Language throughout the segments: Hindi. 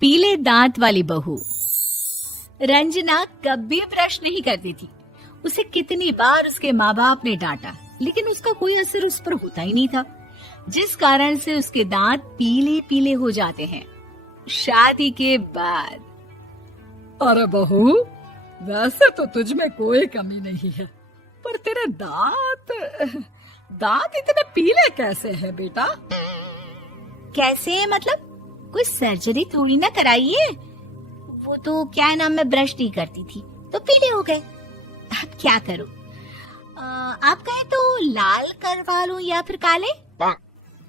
पीले दांत वाली बहू। रंजना कभी ब्रश नहीं करती थी। उसे कितनी बार उसके माँ बाप ने डांटा, लेकिन उसका कोई असर उस पर होता ही नहीं था, जिस कारण से उसके दांत पीले पीले हो जाते हैं। शादी के बाद अरे बहू, वैसे तो तुझ में कोई कमी नहीं है, पर तेरे दांत इतने पीले कैसे हैं बेटा? कैसे मतलब? कोई सर्जरी थोड़ी ना कराइए। वो तो क्या नाम, मैं ब्रश नहीं करती थी तो पीले हो गए। अब क्या करूं? आप कहें तो लाल करवा लूं या फिर काले?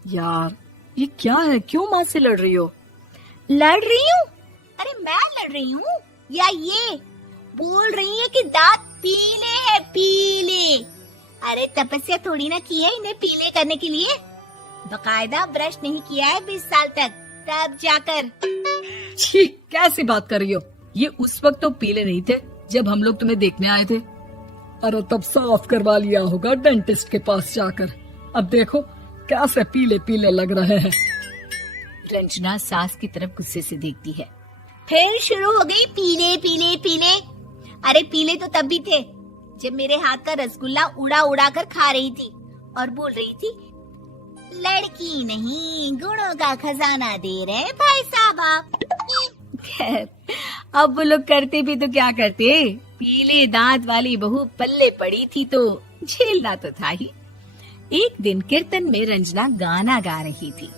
यार ये क्या है, क्यों माँ से लड़ रही हो? लड़ रही हूँ? अरे मैं लड़ रही हूँ या ये बोल रही है कि दांत पीले हैं, पीले। अरे तपस्या थोड़ी ना की है इन्हें पीले करने के लिए। बकायदा ब्रश नहीं किया है 20 साल तक, तब जाकर। छी, कैसी बात कर रही हो? ये उस वक्त तो पीले नहीं थे जब हम लोग तुम्हें देखने आए थे। अरे तब साफ करवा लिया होगा डेंटिस्ट के पास जाकर। अब देखो कैसे पीले पीले लग रहे हैं। रंजना सास की तरफ गुस्से से देखती है। फिर शुरू हो गई पीले पीले पीले। अरे पीले तो तब भी थे जब मेरे हाथ का रसगुल्ला उड़ा उड़ा कर खा रही थी और बोल रही थी, लड़की नहीं गुणों का खजाना दे रहे भाई साहब आप। खैर, अब वो लोग करते भी तो क्या करते, पीले दांत वाली बहू पल्ले पड़ी थी तो झेलना तो था ही। एक दिन कीर्तन में रंजना गाना गा रही थी।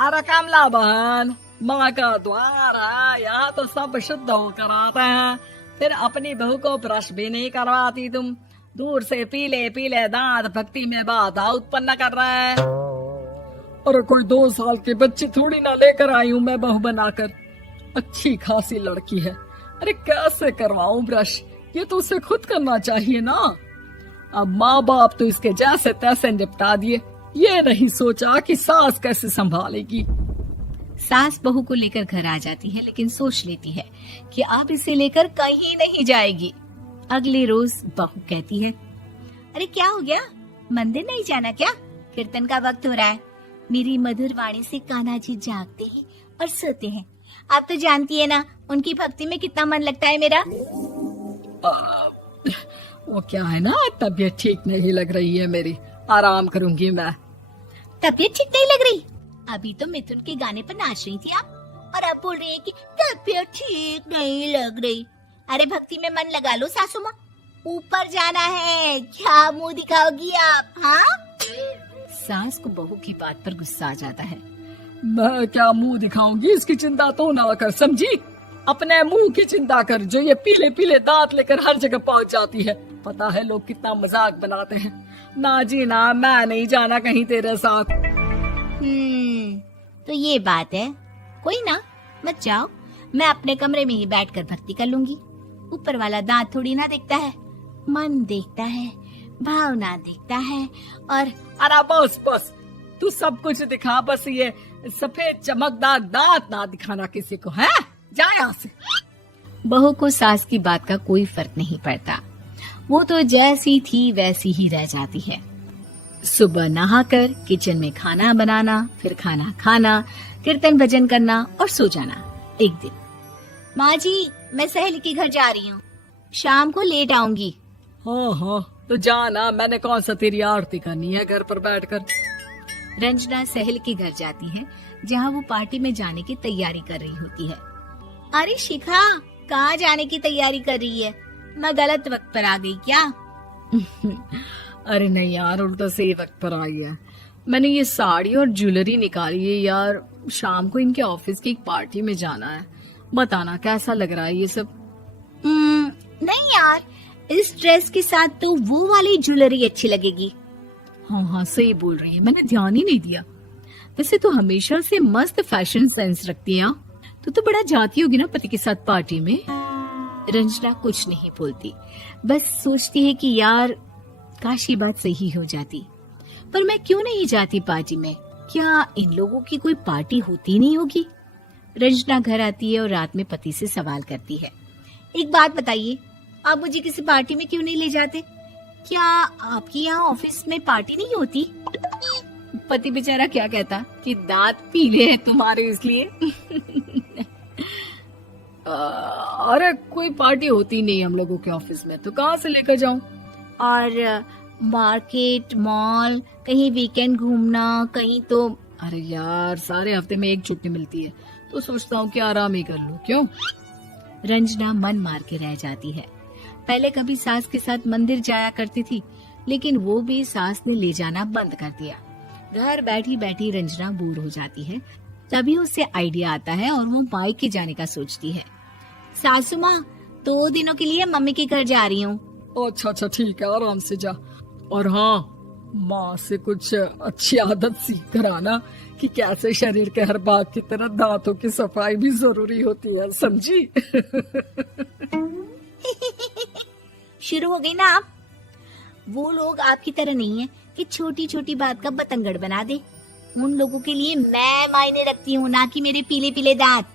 अरे कमला बहन, माँ का द्वार है, यहाँ तो सब शुद्ध होकर आते हैं, फिर अपनी बहू को ब्रश भी नहीं करवाती तुम। दूर से पीले पीले दांत भक्ति में बाधा उत्पन्न कर रहे हैं। अरे कोई 2 साल की बच्ची थोड़ी ना लेकर आई हूँ मैं बहू बनाकर। अच्छी खासी लड़की है, अरे कैसे करवाऊं ब्रश? ये तो उसे खुद करना चाहिए ना। अब माँ बाप तो इसके जैसे तैसे निपटा दिए, ये नहीं सोचा कि सास कैसे संभालेगी। सास बहू को लेकर घर आ जाती है, लेकिन सोच लेती है कि अब इसे लेकर कहीं नहीं जाएगी। अगले रोज बहू कहती है, अरे क्या हो गया, मंदिर नहीं जाना क्या? कीर्तन का वक्त हो रहा है। मेरी मधुर वाणी से कान्हा जी जागते हैं और सोते हैं। आप तो जानती है ना उनकी भक्ति में कितना मन लगता है मेरा। वो क्या है ना, तबीयत ठीक नहीं लग रही है मेरी, आराम करूंगी मैं। तबीयत ठीक नहीं लग रही? अभी तो मिथुन के गाने पर नाच रही थी आप, और अब बोल रही है कि तबीयत ठीक नहीं लग रही। अरे भक्ति में मन लगा लो सासू माँ, ऊपर जाना है, क्या मुंह दिखाओगी आप? हाँ? सास को बहू की बात पर गुस्सा आ जाता है। मैं क्या मुंह दिखाऊंगी, इसकी चिंता तो ना कर, समझी? अपने मुंह की चिंता कर, जो ये पीले पीले दांत लेकर हर जगह पहुंच जाती है। पता है लोग कितना मजाक बनाते हैं। ना जी ना, मैं नहीं जाना कहीं तेरे साथ। तो ये बात है, कोई ना, मत जाओ, मैं अपने कमरे में ही बैठकर भक्ति कर लूंगी। ऊपर वाला दांत थोड़ी ना देखता है, मन देखता है, भावना देखता है। और अरे बस बस, तू सब कुछ दिखा, बस ये सफेद चमकदार दांत ना दिखाना किसी को, है? जा यहाँ से। बहू को सास की बात का कोई फर्क नहीं पड़ता, वो तो जैसी थी वैसी ही रह जाती है। सुबह नहाकर किचन में खाना बनाना, फिर खाना खाना, कीर्तन भजन करना और सो जाना। एक दिन, माँ जी मैं सहेली के घर जा रही हूँ, शाम को लेट आऊंगी। हाँ हाँ तो जाना, मैंने कौन सा तेरी आरती करनी है घर पर बैठकर। रंजना सहेली के घर जाती है, जहाँ वो पार्टी में जाने की तैयारी कर रही होती है। अरे शिखा, कहाँ जाने की तैयारी कर रही है? मैं गलत वक्त पर आ गई क्या? अरे नहीं यार, उल्टा सही वक्त पर आई है। मैंने ये साड़ी और ज्वेलरी निकाली है यार, शाम को इनके ऑफिस की एक पार्टी में जाना है। बताना कैसा लग रहा है ये सब? नहीं यार, इस ड्रेस के साथ तो वो वाली ज्वेलरी अच्छी लगेगी। हाँ हाँ सही बोल रही है, मैंने ध्यान ही नहीं दिया। वैसे तो हमेशा से मस्त फैशन सेंस रखती है। तो बड़ा जाती होगी ना पति के साथ पार्टी में। रंजना कुछ नहीं बोलती, बस सोचती है कि यार काश ये बात सही हो जाती, पर मैं क्यों नहीं जाती पार्टी में? क्या इन लोगों की कोई पार्टी होती नहीं होगी? रंजना घर आती है और रात में पति से सवाल करती है, एक बात बताइए, आप मुझे किसी पार्टी में क्यों नहीं ले जाते? क्या आपकी यहाँ ऑफिस में पार्टी नहीं होती? पति बेचारा क्या कहता कि दांत पीले हैं तुम्हारे इसलिए। अरे कोई पार्टी होती नहीं हम लोगों के ऑफिस में, तो कहाँ से लेकर जाऊं? और मार्केट, मॉल, कहीं वीकेंड घूमना, कहीं तो। अरे यार, सारे हफ्ते में एक छुट्टी मिलती है, तो सोचता हूँ कि आराम ही कर लूं। क्यों? रंजना मन मार के रह जाती है। पहले कभी सास के साथ मंदिर जाया करती थी, लेकिन वो भी सास ने ले जाना बंद कर दिया। घर बैठी बैठी रंजना बोर हो जाती है। तभी उसे आइडिया आता है और वो मायके जाने का सोचती है। सासू माँ, 2 दिनों के लिए मम्मी के घर जा रही हूँ। अच्छा अच्छा ठीक है, आराम से जा। और हाँ, माँ से कुछ अच्छी आदत सीख कर आना कि कैसे शरीर के हर भाग की तरह दांतों की सफाई भी जरूरी होती है, समझी? शुरू हो गई ना आप। वो लोग आपकी तरह नहीं है कि छोटी छोटी बात का बतंगड़ बना दे। उन लोगों के लिए मैं मायने रखती हूँ, ना कि मेरे पीले पीले दांत।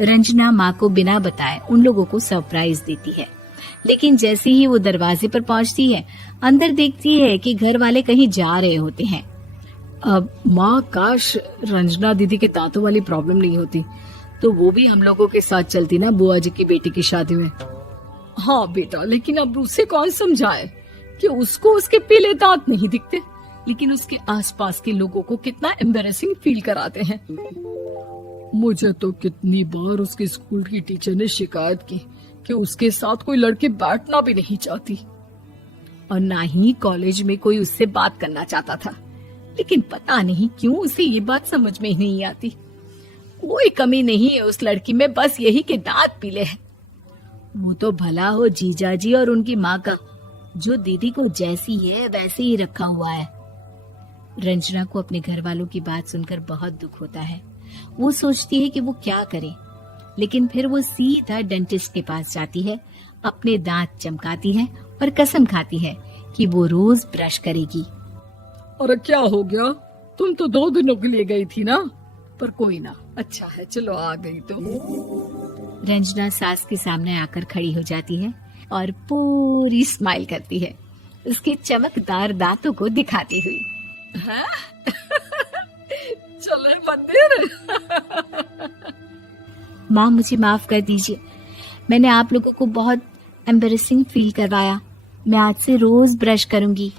रंजना माँ को बिना बताए उन लोगों को सरप्राइज देती है, लेकिन जैसे ही वो दरवाजे पर पहुँचती है, अंदर देखती है कि घर वाले कहीं जा रहे होते हैं। अब माँ, काश रंजना दीदी के दांतों वाली प्रॉब्लम नहीं होती, तो वो भी हम लोगों के साथ चलती ना बुआ जी की बेटी की शादी में। हाँ बेटा, लेकिन अब उसे कौन समझाए कि उसको उसके पीले दांत नहीं दिखते, लेकिन उसके आसपास के लोगों को कितना एम्बैरेसिंग फील कराते हैं। मुझे तो कितनी बार उसके स्कूल की टीचर ने शिकायत की कि उसके साथ कोई लड़की बैठना भी नहीं चाहती, और ना ही कॉलेज में कोई उससे बात करना चाहता था। लेकिन पता नहीं क्यों उसे ये बात समझ में ही नहीं आती। कोई कमी नहीं है उस लड़की में, बस यही कि दांत पीले हैं। वो तो भला हो जीजा जी और उनकी माँ का, जो दीदी को जैसी है वैसे ही रखा हुआ है। रंजना को अपने घर वालों की बात सुनकर बहुत दुख होता है। वो सोचती है कि वो क्या करे, लेकिन फिर वो सीधा डेंटिस्ट के पास जाती है, अपने दांत चमकाती है और कसम खाती है कि वो रोज ब्रश करेगी। अरे क्या हो गया? तुम तो 2 दिनों के लिए गई थी ना, पर कोई ना, अच्छा है, चलो आ गई तो। रंजना सास के सामने आकर खड़ी हो जाती है और पूरी स्माइल करती है, उसके चमकदार दांतों को दिखाती हुई। हैं? चले मंदिर। माँ, मुझे माफ कर दीजिए, मैंने आप लोगों को बहुत एम्बैरेसिंग फील करवाया। मैं आज से रोज ब्रश करूंगी।